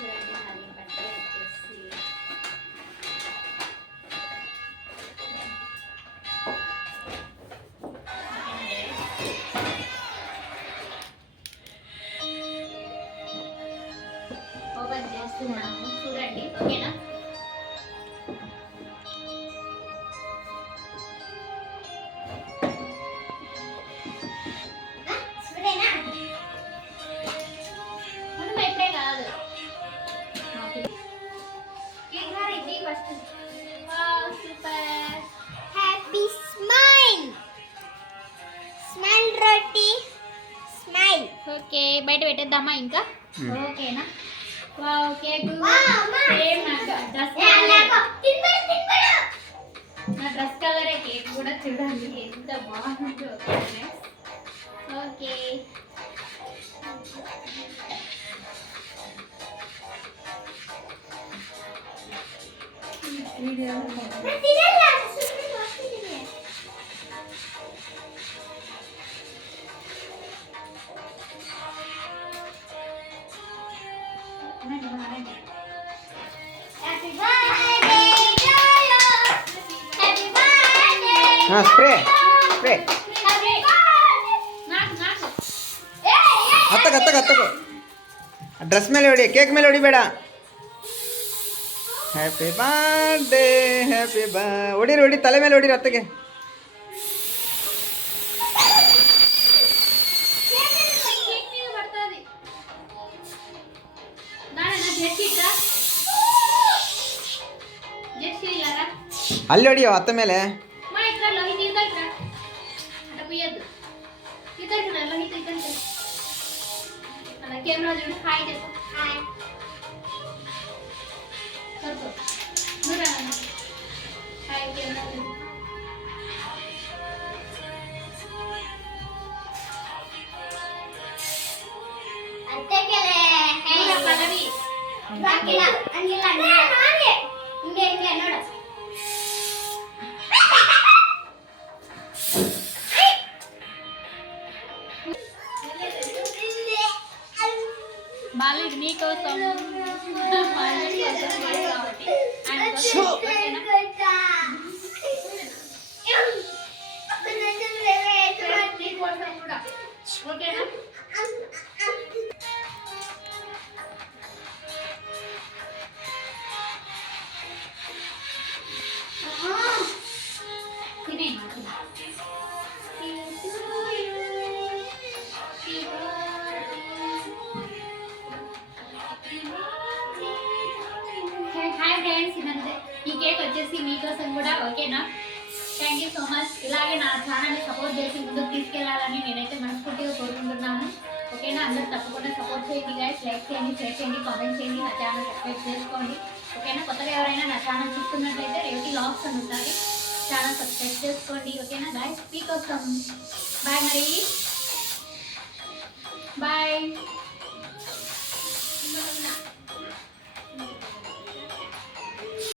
చూడండి అది బట్టలు వచ్చేసి ఓపెన్ చేస్తున్నాము చూడండి ఓకేనా. హ్యాపీ స్మైల్ స్మైల్ రొట్టి స్మైల్. ఓకే బయట పెట్టేద్దామా ఇంకా ఓకేనా. వావ్ కేక్ సేమ్ నా డ్రెస్ కలరే కేక్ కూడా చూడండి ఎంత బాగుందో. ఓకే స్ప్రే స్ప్రే ಹತ್ತಕ್ಕೆ ಹತ್ತಕ್ಕೆ ಹತ್ತಕ್ಕೆ ಡ್ರೆಸ್ ಮೇಲೆ ಹೊಡಿ ಕೇಕ್ ಮೇಲೆ ಹೊಡಿಬೇಡ. ಹ್ಯಾಪಿ ಬರ್ಡೇ ಹ್ಯಾಪಿ ಹೊಡೀರಿ ಹೊಡಿ ತಲೆ ಮೇಲೆ ಹೊಡೀರಿ ಹತ್ತಗೆ. ಅಲ್ಲಿ ಹೊಡಿಯೋ ಹತ್ತ ಮೇಲೆ. कैमरा जो हाय देखो हाय करतो बरा हाय कैमरा देखो अत्ते केले हे पल्लवी बाकीला अंगिला नारे इंगे इंगे नोड బాలిడ్ మీకోసం బాలిడ్ కోసం కాబట్టి అండ్ ఓకేనా. మీకోసం కూడా ఓకేనా. హాయ్ ఫ్రెండ్స్ ఇదంతే ఈ కేక్ వచ్చేసి మీకోసం కూడా ఓకేనా. Thank you so much. ఇలాగే నా ఛానల్ని సపోర్ట్ చేసి ముందుకు తీసుకెళ్లాలని నేనైతే మనస్ఫూర్తిగా కోరుకుంటున్నాను ఓకేనా. అందరూ తప్పకుండా సపోర్ట్ చేయండి గైస్. లైక్ చేయండి, షేర్ చేయండి, కామెంట్ చేయండి, నా ఛానల్ సబ్స్క్రైబ్ చేసుకోండి ఓకేనా. కొత్తగా ఎవరైనా నా ఛానల్ చూస్తున్నట్లయితే రేవతి వ్లాగ్స్ అని ఉంటుంది, ఛానల్ సబ్స్క్రైబ్ చేసుకోండి ఓకేనా గైస్. మీకోసం బాయ్ మరి బాయ్.